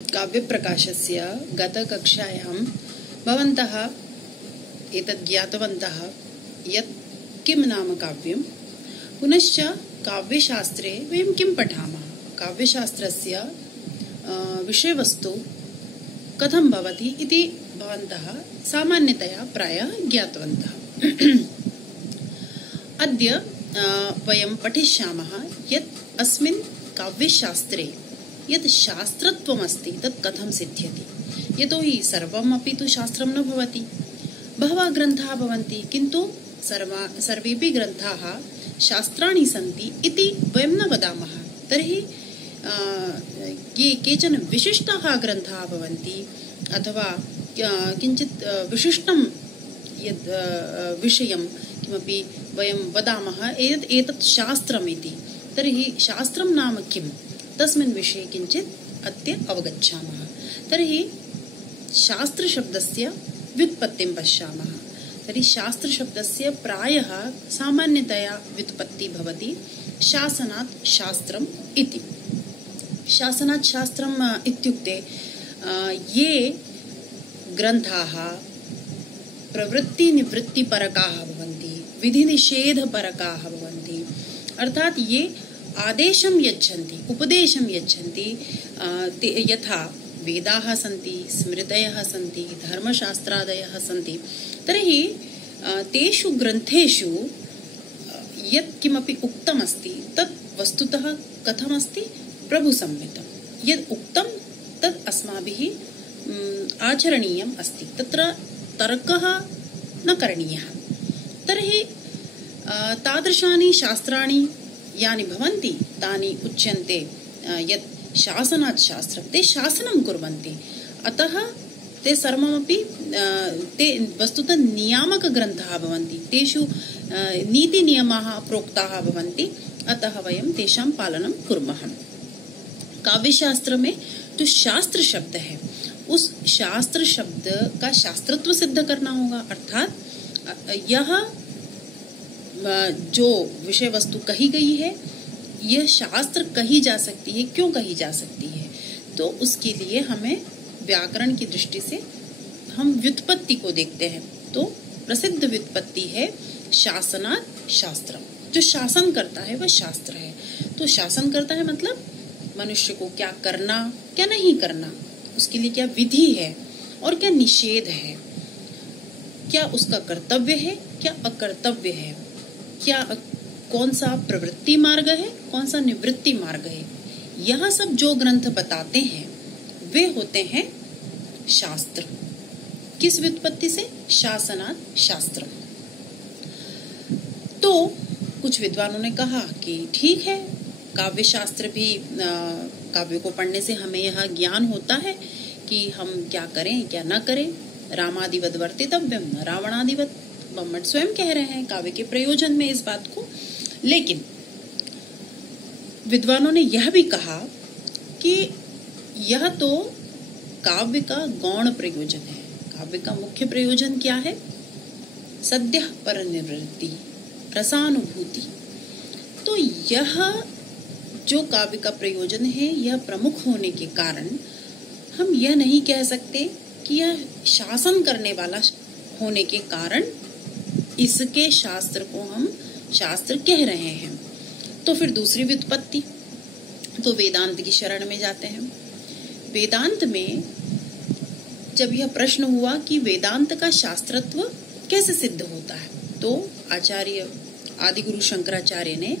काव्यप्रकाशस्य गतकक्षायां भवन्तः एतत् ज्ञातवन्तः यत् किं नाम काव्यं, पुनश्च काव्यशास्त्रे वयं किं पठामः, काव्यशास्त्रस्य विषयवस्तु कथं भवति इति भवन्तः सामान्यतया प्रायः ज्ञातवन्तः। अद्य वयं पठिष्यामः यत् अस्मिन् काव्यशास्त्रे यत् शास्त्रत्वमस्ति तत् कथं सिद्ध्यति। यतोहि सर्वमपि तु शास्त्रं न भवति, बहवः ग्रन्थाः भवन्ति, किन्तु सर्वेपि ग्रन्थाः शास्त्राणि सन्ति इति वयं न वदामः। तर्हि ये केचन विशिष्टाः ग्रन्थाः भवन्ति अथवा किञ्चित् विशिष्टं यद् विषयं किमपि वयं वदामः एतत् शास्त्रम् इति। तर्हि शास्त्रं नाम किं, तस्मिन् विषये किञ्चित् अद्य अवगच्छामः। तर्हि शास्त्रशब्दस्य व्युत्पत्तिं पश्यामः। तर्हि शास्त्रशब्दस्य प्रायः सामान्यतया व्युत्पत्तिः भवति शासनात् शास्त्रम् इति। शासनात् शास्त्रम् इत्युक्ते ये ग्रन्थाः प्रवृत्तिनिवृत्तिपरकाः भवन्ति, विधिनिषेधपरकाः भवन्ति, अर्थात् ये आदेशं यच्छन्ति, उपदेशं यच्छन्ति, यथा वेदाः सन्ति, स्मृतयः सन्ति, धर्मशास्त्रादयः सन्ति, तर्हि तेषु ग्रन्थेषु यत् किमपि उक्तमस्ति तत् वस्तुतः कथमस्ति, प्रभुसम्मितं। यद् उक्तं तत् अस्माभिः आचरणीयम् अस्ति, तत्र तर्कः न करणीयः। तर्हि तादृशानि शास्त्राणि यानि भवन्ति तानि उच्यन्ते यत् शासनात् शास्त्रं, ते शासनं कुर्वन्ति। अतः ते सर्वमपि ते वस्तुतः नियामकग्रन्थाः भवन्ति, तेषु नीतिनियमाः प्रोक्ताः भवन्ति, अतः वयं तेषां पालनं कुर्मः। काव्यशास्त्र में जो शास्त्र शब्द है, उस शास्त्र शब्द का शास्त्रत्व सिद्ध करना होगा, अर्थात यह जो विषय वस्तु कही गई है यह शास्त्र कही जा सकती है, क्यों कही जा सकती है, तो उसके लिए हमें व्याकरण की दृष्टि से हम व्युत्पत्ति को देखते हैं। तो प्रसिद्ध व्युत्पत्ति है शासनात् शास्त्रम। जो शासन करता है वह शास्त्र है। तो शासन करता है मतलब मनुष्य को क्या करना क्या नहीं करना, उसके लिए क्या विधि है और क्या निषेध है, क्या उसका कर्तव्य है क्या अकर्तव्य है, क्या कौन सा प्रवृत्ति मार्ग है कौन सा निवृत्ति मार्ग है, यह सब जो ग्रंथ बताते हैं वे होते हैं शास्त्र। किस व्युत्पत्ति से? शासनात् शास्त्र। तो कुछ विद्वानों ने कहा कि ठीक है, काव्य शास्त्र भी, काव्य को पढ़ने से हमें यह ज्ञान होता है कि हम क्या करें क्या न करें। रामादिवत वर्तितव्यम न रावणादिवत, बम्मट स्वयं कह रहे हैं काव्य के प्रयोजन में इस बात को। लेकिन विद्वानों ने यह भी कहा कि यह तो काव्य का गौण प्रयोजन है। काव्य का मुख्य प्रयोजन क्या है? सद्यः परनिवृत्ति, रसानुभूति। तो यह जो काव्य का प्रयोजन है यह प्रमुख होने के कारण हम यह नहीं कह सकते कि यह शासन करने वाला होने के कारण इसके शास्त्र को हम शास्त्र कह रहे हैं। तो फिर दूसरी व्युत्पत्ति, तो वेदांत की शरण में जाते हैं। वेदांत में जब यह प्रश्न हुआ कि वेदांत का शास्त्रत्व कैसे सिद्ध होता है, तो आचार्य आदिगुरु शंकराचार्य ने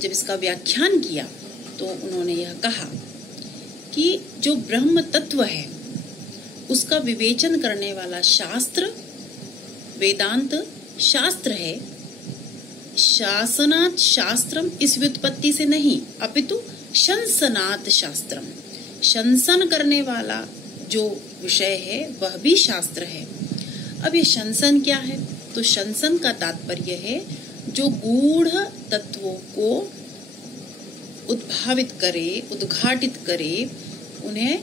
जब इसका व्याख्यान किया तो उन्होंने यह कहा कि जो ब्रह्म तत्व है उसका विवेचन करने वाला शास्त्र वेदांत शास्त्र है। शासनात् शास्त्रम इस व्युत्पत्ति से नहीं, अपितु शंसनात् शास्त्रम, शंसन करने वाला जो विषय है वह भी शास्त्र है। अब ये शंसन क्या है? तो शंसन का तात्पर्य है जो गूढ़ तत्वों को उद्भावित करे, उद्घाटित करे, उन्हें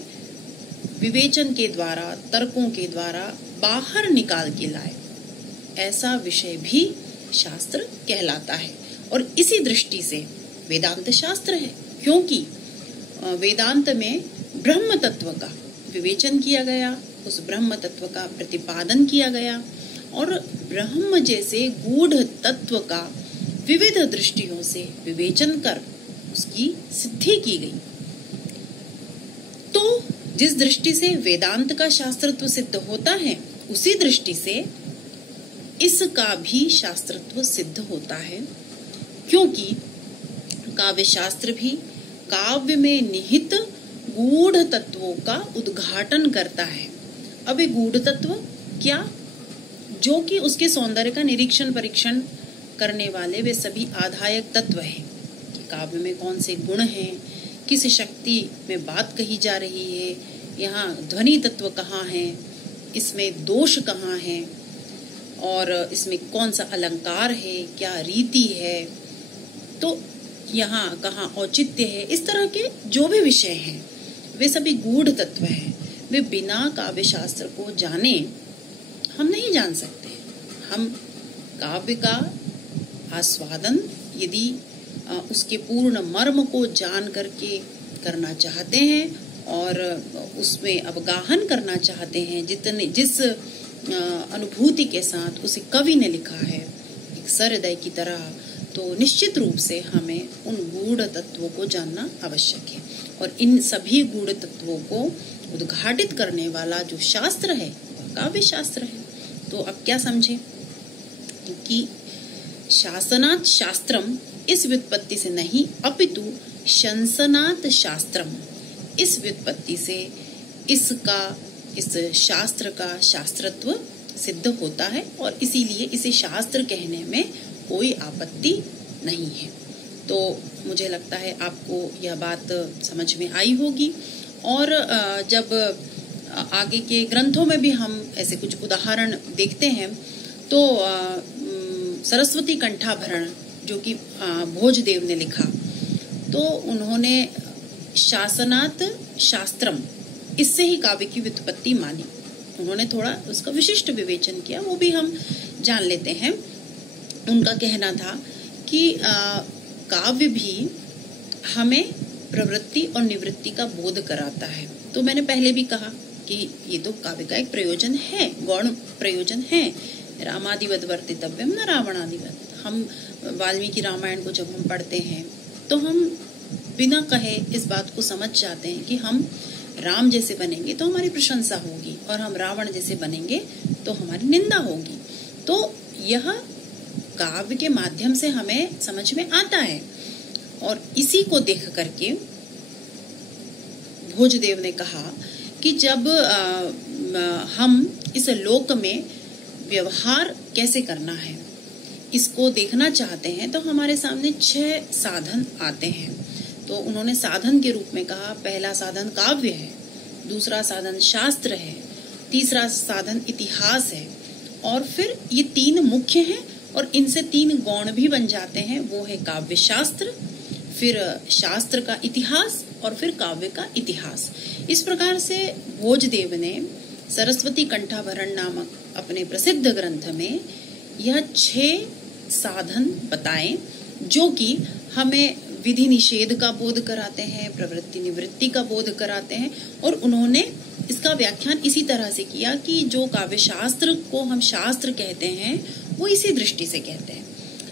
विवेचन के द्वारा, तर्कों के द्वारा बाहर निकाल के लाए, ऐसा विषय भी शास्त्र कहलाता है। और इसी दृष्टि से वेदांत शास्त्र है, क्योंकि वेदांत में ब्रह्म तत्व का विवेचन किया गया, उस ब्रह्म तत्व का प्रतिपादन किया गया और ब्रह्म जैसे गूढ़ तत्व का विविध दृष्टियों से विवेचन कर उसकी सिद्धि की गई। तो जिस दृष्टि से वेदांत का शास्त्रत्व सिद्ध होता है, उसी दृष्टि से इसका भी शास्त्रत्व सिद्ध होता है, क्योंकि काव्य शास्त्र भी काव्य में निहित गूढ़ तत्वों का उद्घाटन करता है। अब ये गूढ़ तत्व क्या? जो कि उसके सौंदर्य का निरीक्षण परीक्षण करने वाले वे सभी आधायक तत्व हैं कि काव्य में कौन से गुण हैं, किस शक्ति में बात कही जा रही है, यहाँ ध्वनि तत्व कहाँ है, इसमें दोष कहाँ है और इसमें कौन सा अलंकार है, क्या रीति है, तो यहाँ कहाँ औचित्य है। इस तरह के जो भी विषय हैं वे सभी गूढ़ तत्व हैं। वे बिना काव्य शास्त्र को जाने हम नहीं जान सकते। हम काव्य का आस्वादन यदि उसके पूर्ण मर्म को जान करके करना चाहते हैं और उसमें अवगाहन करना चाहते हैं, जिस अनुभूति के साथ उसे कवि ने लिखा है एक सहृदय की तरह, तो निश्चित रूप से हमें उन गूढ़ तत्वों को जानना आवश्यक है। और इन सभी गूढ़ तत्वों को उद्घाटित करने वाला जो शास्त्र है वह काव्य शास्त्र है। तो अब क्या समझे कि शासनात् शास्त्रम इस व्युत्पत्ति से नहीं, अपितु शंसनात् शास्त्रम, इस व्युत्पत्ति से इस शास्त्र का शास्त्रत्व सिद्ध होता है और इसीलिए इसे शास्त्र कहने में कोई आपत्ति नहीं है। तो मुझे लगता है आपको यह बात समझ में आई होगी। और जब आगे के ग्रंथों में भी हम ऐसे कुछ उदाहरण देखते हैं तो सरस्वती कंठाभरण जो कि भोजदेव ने लिखा, तो उन्होंने शासनात् शास्त्रम, इससे ही काव्य की व्युत्पत्ति मानी। उन्होंने थोड़ा उसका विशिष्ट विवेचन किया, वो भी हम जान लेते हैं। उनका कहना था कि काव्य भी हमें प्रवृत्ति और निवृत्ति का बोध कराता है। तो मैंने पहले भी कहा कि ये तो काव्य का एक प्रयोजन है, गौण प्रयोजन है। रामादिवत वर्तितव्यम न रावणादिवत। हम वाल्मीकि रामायण को जब हम पढ़ते हैं तो हम बिना कहे इस बात को समझ जाते हैं कि हम राम जैसे बनेंगे तो हमारी प्रशंसा होगी और हम रावण जैसे बनेंगे तो हमारी निंदा होगी। तो यह काव्य के माध्यम से हमें समझ में आता है और इसी को देख करके भोजदेव ने कहा कि जब हम इस लोक में व्यवहार कैसे करना है इसको देखना चाहते हैं तो हमारे सामने 6 साधन आते हैं। तो उन्होंने साधन के रूप में कहा, पहला साधन काव्य है, दूसरा साधन शास्त्र है, तीसरा साधन इतिहास है और फिर ये 3 मुख्य हैं और इनसे 3 गौण भी बन जाते हैं। वो है काव्य शास्त्र, फिर शास्त्र का इतिहास और फिर काव्य का इतिहास। इस प्रकार से भोजदेव ने सरस्वती कंठाभरण नामक अपने प्रसिद्ध ग्रंथ में यह 6 साधन बताए जो कि हमें विधि निषेध का बोध कराते हैं, प्रवृत्ति निवृत्ति का बोध कराते हैं। और उन्होंने इसका व्याख्यान इसी तरह से किया कि जो काव्य शास्त्र को हम शास्त्र कहते हैं वो इसी दृष्टि से कहते हैं।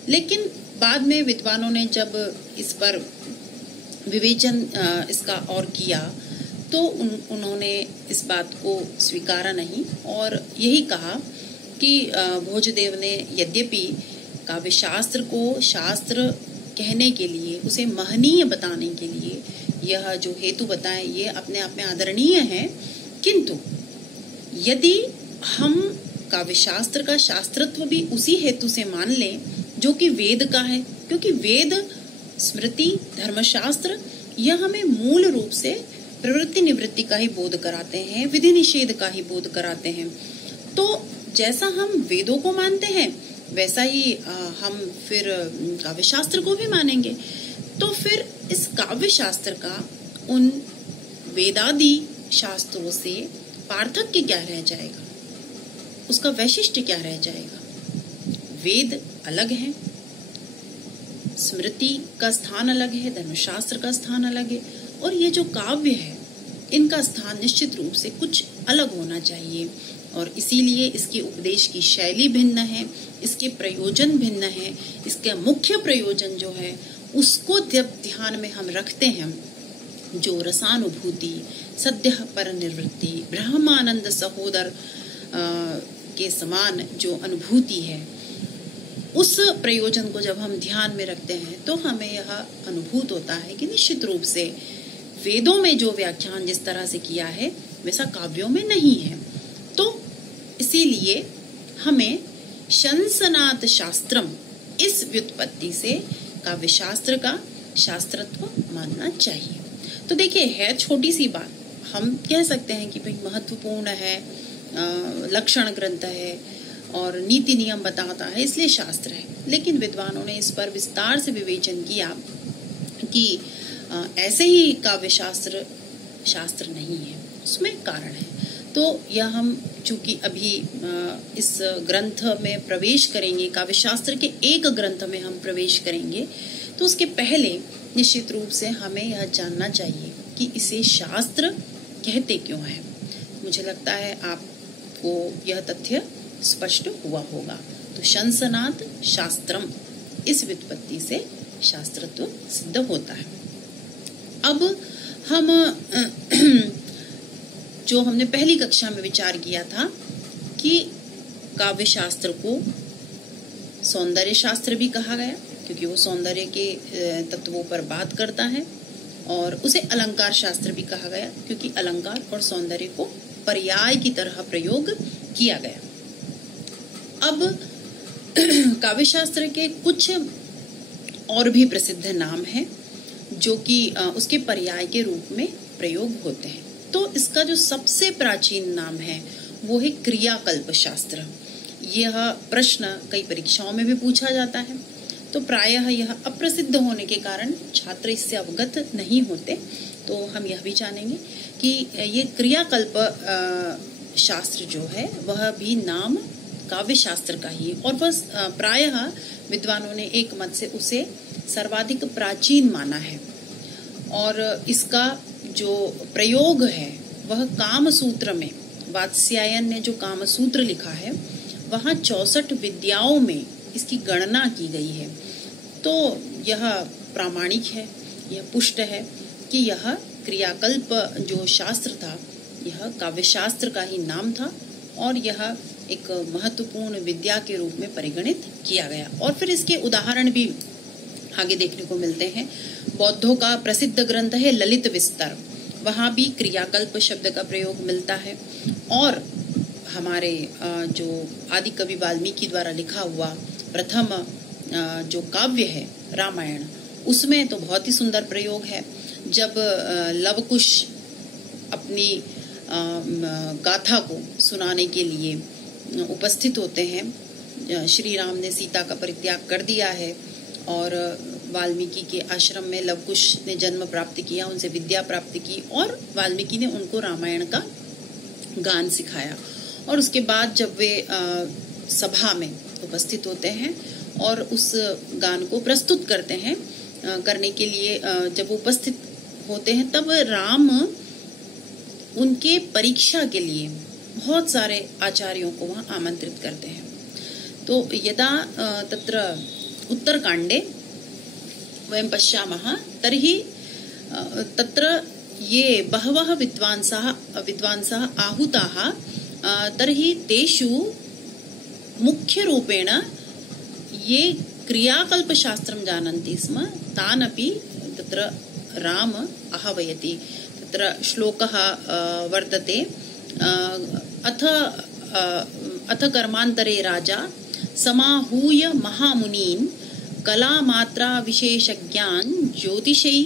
लेकिन बाद में विद्वानों ने जब इस पर विवेचन इसका और किया तो उन्होंने इस बात को स्वीकारा नहीं और यही कहा कि भोजदेव ने यद्यपि काव्य शास्त्र को शास्त्र कहने के लिए, उसे महनीय बताने के लिए यह जो हेतु बताए ये अपने आप में आदरणीय है, किंतु यदि हम काव्य शास्त्र का शास्त्रत्व भी उसी हेतु से मान लें जो कि वेद का है, क्योंकि वेद, स्मृति, धर्मशास्त्र यह हमें मूल रूप से प्रवृत्ति निवृत्ति का ही बोध कराते हैं, विधि निषेध का ही बोध कराते हैं। तो जैसा हम वेदों को मानते हैं वैसा ही हम फिर काव्य शास्त्र को भी मानेंगे। तो फिर इस काव्य शास्त्र का उन वेदादि शास्त्रों से पार्थक्य क्या रह जाएगा, उसका वैशिष्ट्य क्या रह जाएगा? वेद अलग है, स्मृति का स्थान अलग है, धर्मशास्त्र का स्थान अलग है और ये जो काव्य है इनका स्थान निश्चित रूप से कुछ अलग होना चाहिए और इसीलिए इसके उपदेश की शैली भिन्न है, इसके प्रयोजन भिन्न है। इसका मुख्य प्रयोजन जो है उसको जब ध्यान में हम रखते हैं, जो रसानुभूति, सद्य पर निवृत्ति, ब्रह्मानंद सहोदर के समान जो अनुभूति है, उस प्रयोजन को जब हम ध्यान में रखते हैं तो हमें यह अनुभूत होता है कि निश्चित रूप से वेदों में जो व्याख्यान जिस तरह से किया है वैसा काव्यों में नहीं है। तो इसीलिए हमें शंसनाथ शास्त्रम इस व्युत्पत्ति से काव्य शास्त्र का शास्त्रत्व मानना चाहिए। तो देखिए, है छोटी सी बात, हम कह सकते हैं कि भाई महत्वपूर्ण है, लक्षण ग्रंथ है और नीति नियम बताता है इसलिए शास्त्र है, लेकिन विद्वानों ने इस पर विस्तार से विवेचन किया कि ऐसे ही काव्य शास्त्र शास्त्र नहीं है, उसमें कारण है। तो यह हम चूंकि अभी इस ग्रंथ में प्रवेश करेंगे, काव्य शास्त्र के एक ग्रंथ में हम प्रवेश करेंगे, तो उसके पहले निश्चित रूप से हमें यह जानना चाहिए कि इसे शास्त्र कहते क्यों हैं। मुझे लगता है आपको यह तथ्य स्पष्ट हुआ होगा। तो शंसनाथ शास्त्रम, इस व्युत्पत्ति से शास्त्रत्व सिद्ध होता है। अब हम जो हमने पहली कक्षा में विचार किया था कि काव्य शास्त्र को सौंदर्य शास्त्र भी कहा गया, क्योंकि वो सौंदर्य के तत्वों पर बात करता है, और उसे अलंकार शास्त्र भी कहा गया क्योंकि अलंकार और सौंदर्य को पर्याय की तरह प्रयोग किया गया। अब काव्य शास्त्र के कुछ और भी प्रसिद्ध नाम हैं जो कि उसके पर्याय के रूप में प्रयोग होते हैं। तो इसका जो सबसे प्राचीन नाम है वो है क्रियाकल्प शास्त्र। यह प्रश्न कई परीक्षाओं में भी पूछा जाता है, तो प्रायः यह अप्रसिद्ध होने के कारण छात्र इससे अवगत नहीं होते। तो हम यह भी जानेंगे कि ये क्रियाकल्प शास्त्र जो है वह भी नाम काव्य शास्त्र का ही, और वह प्रायः विद्वानों ने एक मत से उसे सर्वाधिक प्राचीन माना है। और इसका जो प्रयोग है वह कामसूत्र में, वात्स्यायन ने जो कामसूत्र लिखा है वहाँ 64 विद्याओं में इसकी गणना की गई है। तो यह प्रामाणिक है, यह पुष्ट है कि यह क्रियाकल्प जो शास्त्र था यह काव्य शास्त्र का ही नाम था और यह एक महत्वपूर्ण विद्या के रूप में परिगणित किया गया। और फिर इसके उदाहरण भी आगे देखने को मिलते हैं। बौद्धों का प्रसिद्ध ग्रंथ है ललित विस्तर, वहाँ भी क्रियाकल्प शब्द का प्रयोग मिलता है। और हमारे जो आदि कवि वाल्मीकि द्वारा लिखा हुआ प्रथम जो काव्य है रामायण, उसमें तो बहुत ही सुंदर प्रयोग है। जब लवकुश अपनी गाथा को सुनाने के लिए उपस्थित होते हैं, श्री राम ने सीता का परित्याग कर दिया है और वाल्मीकि के आश्रम में लवकुश ने जन्म प्राप्त किया, उनसे विद्या प्राप्त की और वाल्मीकि ने उनको रामायण का गान सिखाया। और उसके बाद जब वे सभा में उपस्थित होते हैं और उस गान को प्रस्तुत करते हैं, करने के लिए जब उपस्थित होते हैं, तब राम उनके परीक्षा के लिए बहुत सारे आचार्यों को वहाँ आमंत्रित करते हैं। तो यदा तत्र उत्तरकांडे वयं पश्यामः तर्हि तत्र ये बहवः विद्वांसः आहूताः, तर्हि तेषु मुख्यरूपेण ये क्रियाकल्पशास्त्रं जानन्ति स्म तानपि तत्र राम आह्वयति। तत्र श्लोकः वर्तते, अथ कर्मान्तरे राजा समाहूय महामुनीन् कलामात्रा विशेषज्ञान् ज्योतिषै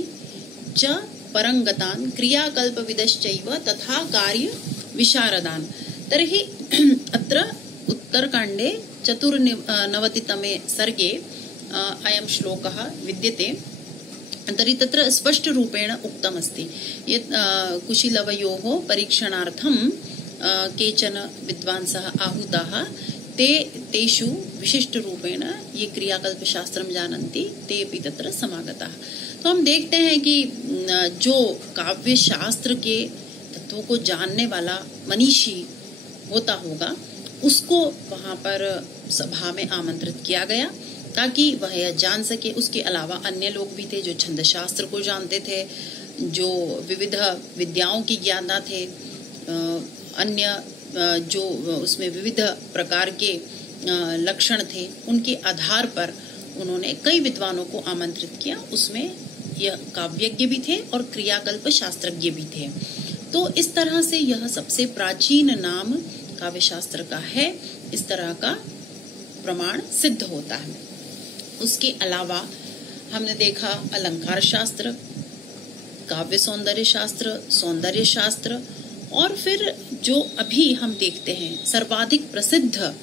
च परंगतान् क्रियाकल्पविदश्चैव तथा कार्य विशारदान्। तर्हि अत्र उत्तरकाण्डे 94तमे सर्गे अयं श्लोकः विद्यते। तर्हि तत्र स्पष्टरूपेण उक्तमस्ति यत् कुशीलवयोः परीक्षणार्थं केचन विद्वांसः आहूताः, तेषु विशिष्टरूपेण ये क्रियाकल्पशास्त्रं जानन्ति, ते अपि तत्र समागताः। तो हम देखते हैं कि जो काव्य शास्त्र के ग्रंथों को जानने वाला मनीषी होता होगा, उसको वहाँ पर सभा में आमंत्रित किया गया ताकि वह यह जान सके। उसके अलावा अन्य लोग भी थे जो छंद शास्त्र को जानते थे, जो विविध विद्याओं की ज्ञाता थे, अन्य जो उसमें विविध प्रकार के लक्षण थे, उनके आधार पर उन्होंने कई विद्वानों को आमंत्रित किया। उसमें यह काव्यज्ञ भी थे और क्रियाकल्प शास्त्रज्ञ भी थे। तो इस तरह से यह सबसे प्राचीन नाम काव्य शास्त्र का है, इस तरह का प्रमाण सिद्ध होता है। उसके अलावा हमने देखा अलंकार शास्त्र, काव्य सौंदर्य शास्त्र, सौंदर्य शास्त्र, और फिर जो अभी हम देखते हैं सर्वाधिक प्रसिद्ध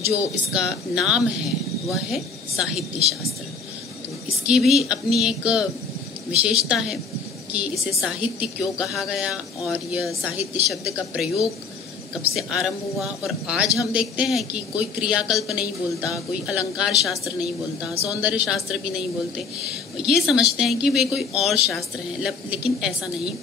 जो इसका नाम है वह है साहित्य शास्त्र। तो इसकी भी अपनी एक विशेषता है कि इसे साहित्य क्यों कहा गया और यह साहित्य शब्द का प्रयोग कब से आरंभ हुआ। और आज हम देखते हैं कि कोई क्रियाकल्प नहीं बोलता, कोई अलंकार शास्त्र नहीं बोलता, सौंदर्य शास्त्र भी नहीं बोलते, ये समझते हैं कि वे कोई और शास्त्र हैं, लेकिन ऐसा नहीं।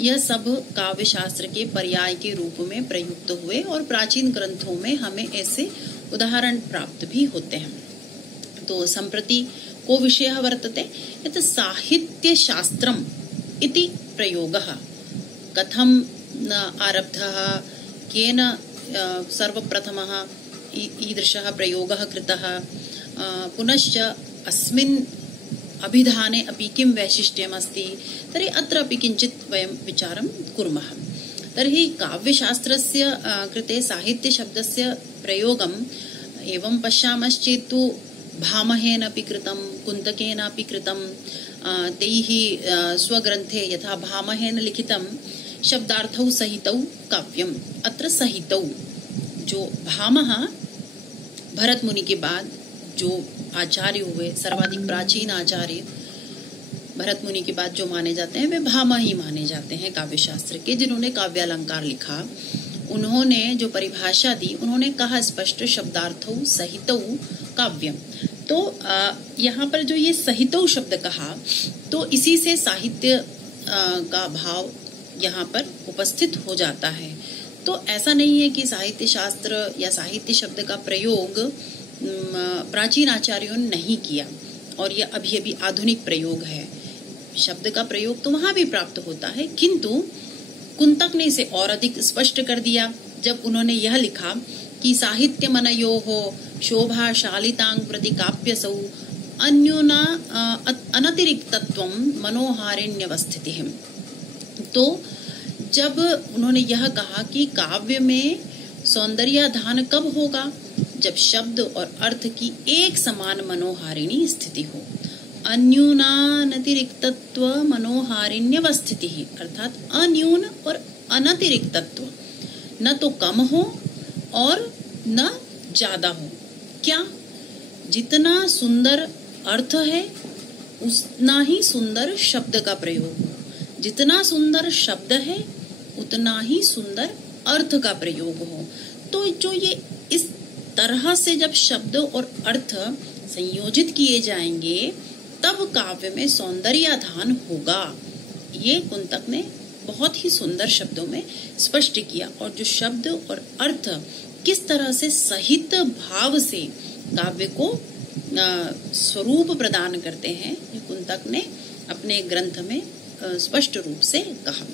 यह सब काव्य शास्त्र के पर्याय के रूप में प्रयुक्त हुए और प्राचीन ग्रंथों में हमें ऐसे उदाहरण प्राप्त भी होते हैं। तो संप्रति को विषयः वर्तते यत् साहित्य शास्त्रम् इति प्रयोगः कथं आरब्धः, केन सर्वप्रथमः ईदृशः प्रयोगः कृतः, पुनश्च अस्मिन् अभिधाने अपि किं वैशिष्ट्यम् अस्ति, तर्हि अत्र अपि किञ्चित् वयं विचारं कुर्मः। तर्हि काव्यशास्त्रस्य कृते साहित्यशब्दस्य प्रयोगम् एवं पश्यामश्चेत् तु भामहेनापि कृतं, कुन्तकेनापि कृतं। तैः स्वग्रन्थे यथा भामहेन लिखितं शब्दार्थौ सहितौ काव्यम्। अत्र सहितौ जो भामह भरत मुनि के बाद जो आचार्य हुए, सर्वाधिक प्राचीन आचार्य भरत मुनि के बाद जो माने जाते हैं वे भामा ही माने जाते हैं काव्य शास्त्र के, जिन्होंने काव्यालंकार लिखा। उन्होंने जो परिभाषा दी, उन्होंने कहा स्पष्ट शब्दार्थौ सहितौ काव्यम। तो यहाँ पर जो ये सहितौ शब्द कहा, तो इसी से साहित्य का भाव यहाँ पर उपस्थित हो जाता है। तो ऐसा नहीं है कि साहित्य शास्त्र या साहित्य शब्द का प्रयोग प्राचीन आचार्यों ने नहीं किया और यह अभी अभी आधुनिक प्रयोग है। शब्द का प्रयोग तो वहां भी प्राप्त होता है, किंतु कुंतक ने इसे और अधिक स्पष्ट कर दिया जब उन्होंने यह लिखा कि साहित्य मनयोः शोभाशालितांग प्रति काप्यसौ अन्योना अनतिरिक्तत्वं मनोहारिण्यवस्थितिः। तो जब उन्होंने यह कहा कि काव्य में सौंदर्याधान कब होगा, जब शब्द और अर्थ की एक समान मनोहारिणी स्थिति हो। अन्यूनानतिरिक्तत्व मनोहारिण्यवस्थिति, अर्थात अन्यून और अनतिरिक्तत्व, न तो कम हो और न ज्यादा हो। क्या? जितना सुंदर अर्थ है उतना ही सुंदर शब्द का प्रयोग हो, जितना सुंदर शब्द है उतना ही सुंदर अर्थ का प्रयोग हो। तो जो ये इस तरह से जब शब्द और अर्थ संयोजित किए जाएंगे तब काव्य में सौंदर्याधान होगा। ये कुंतक ने बहुत ही सुंदर शब्दों में स्पष्ट किया। और जो शब्द और अर्थ किस तरह से सहित भाव से काव्य को स्वरूप प्रदान करते हैं, ये कुंतक ने अपने ग्रंथ में स्पष्ट रूप से कहा।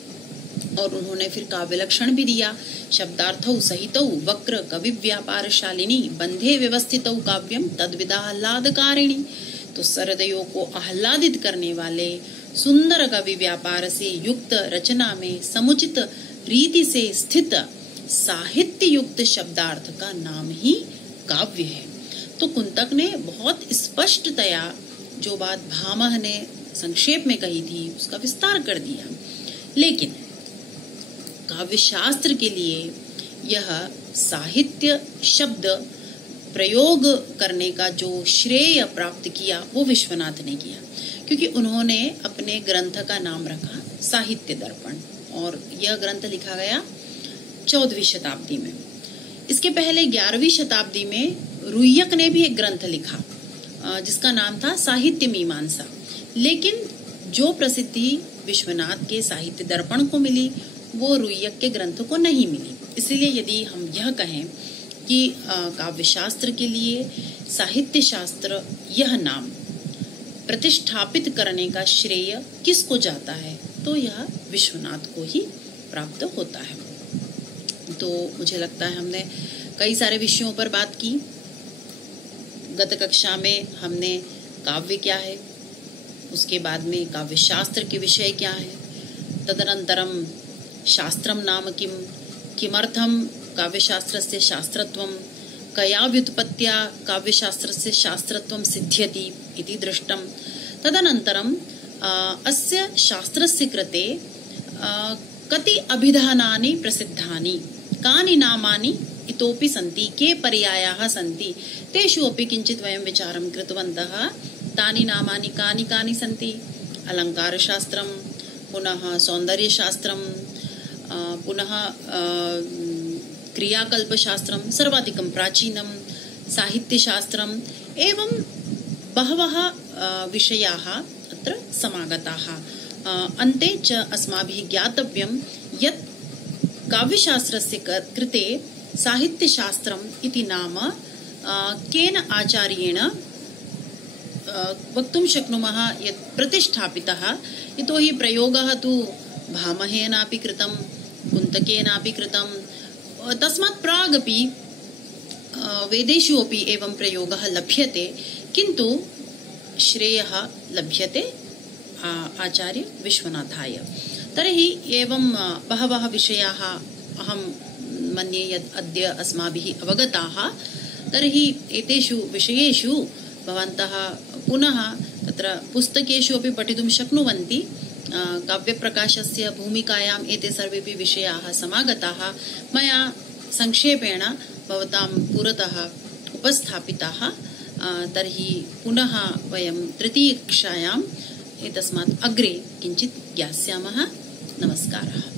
और उन्होंने फिर काव्य लक्षण भी दिया। शब्दार्थौ सहितौ वक्र कवि व्यापारशालिनी बंधे व्यवस्थितौ काव्यम तद्विदाह्लादकारिणी। तो सरदयों को आह्लादित करने वाले सुंदर कवि व्यापार से युक्त रचना में समुचित रीति से स्थित साहित्य युक्त शब्दार्थ का नाम ही काव्य है। तो कुंतक ने बहुत स्पष्टतया जो बात भामह ने संक्षेप में कही थी उसका विस्तार कर दिया। लेकिन काव्य शास्त्र के लिए यह साहित्य शब्द प्रयोग करने का जो श्रेय प्राप्त किया वो विश्वनाथ ने किया, क्योंकि उन्होंने अपने ग्रंथ का नाम रखा साहित्य दर्पण और यह ग्रंथ लिखा गया 14वीं शताब्दी में। इसके पहले 11वीं शताब्दी में रुय्यक ने भी एक ग्रंथ लिखा जिसका नाम था साहित्य मीमांसा। लेकिन जो प्रसिद्धि विश्वनाथ के साहित्य दर्पण को मिली वो रुय्यक ग्रंथ को नहीं मिली। इसलिए यदि हम यह कहें कि काव्य शास्त्र के लिए साहित्य शास्त्र यह नाम प्रतिष्ठापित करने का श्रेय किसको जाता है, तो यह विश्वनाथ को ही प्राप्त होता है। तो मुझे लगता है हमने कई सारे विषयों पर बात की। गत कक्षा में हमने काव्य क्या है, उसके बाद में काव्य शास्त्र के विषय क्या है, तदनंतरम शास्त्रम नाम किम, किमर्थम काव्यशास्त्रस्य शास्त्रत्वं, कया व्युत्पत्त्या काव्यशास्त्रस्य शास्त्रत्वं सिद्ध्यति इति दृष्टं। तदनन्तरं अस्य शास्त्रस्य कृते कति अभिधानानि प्रसिद्धानि, कानि नामानि इतोपि सन्ति, के पर्यायाः सन्ति, तेषु अपि किञ्चित् वयं विचारं कृतवन्तः। तानि नामानि कानि कानि सन्ति? अलङ्कारशास्त्रं, पुनः सौन्दर्यशास्त्रं, पुनः क्रियाकल्पशास्त्रं, सर्वाधिकं प्राचीनं साहित्यशास्त्रम्, एवं बहवः विषयाः अत्र समागताः। अन्ते च अस्माभिः ज्ञातव्यं यत् काव्यशास्त्रस्य कृते साहित्यशास्त्रम् इति नाम केन आचार्येण वक्तुं शक्नुमः यत् प्रतिष्ठापितः। यतोहि प्रयोगः तु भामहेनापि कृतं, कुन्तकेनापि कृतं, तस्मात् प्रागपि वेदेषु अपि एवं प्रयोगः लभ्यते, किन्तु श्रेयः लभ्यते आचार्य विश्वनाथाय। तर्हि एवं बहवः विषयाः अहं मन्ये यत् अद्य अस्माभिः अवगताः। तर्हि एतेषु विषयेषु भवन्तः पुनः तत्र पुस्तकेषु अपि पठितुं शक्नुवन्ति। काव्यप्रकाशस्य भूमिकायाम् एते सर्वेपि विषयाः समागताः, मया संक्षेपेण भवतां पुरतः उपस्थापिताः। तर्हि पुनः वयं तृतीयकक्षायाम् एतस्मात् अग्रे किञ्चित् ज्ञास्यामः। नमस्कारः।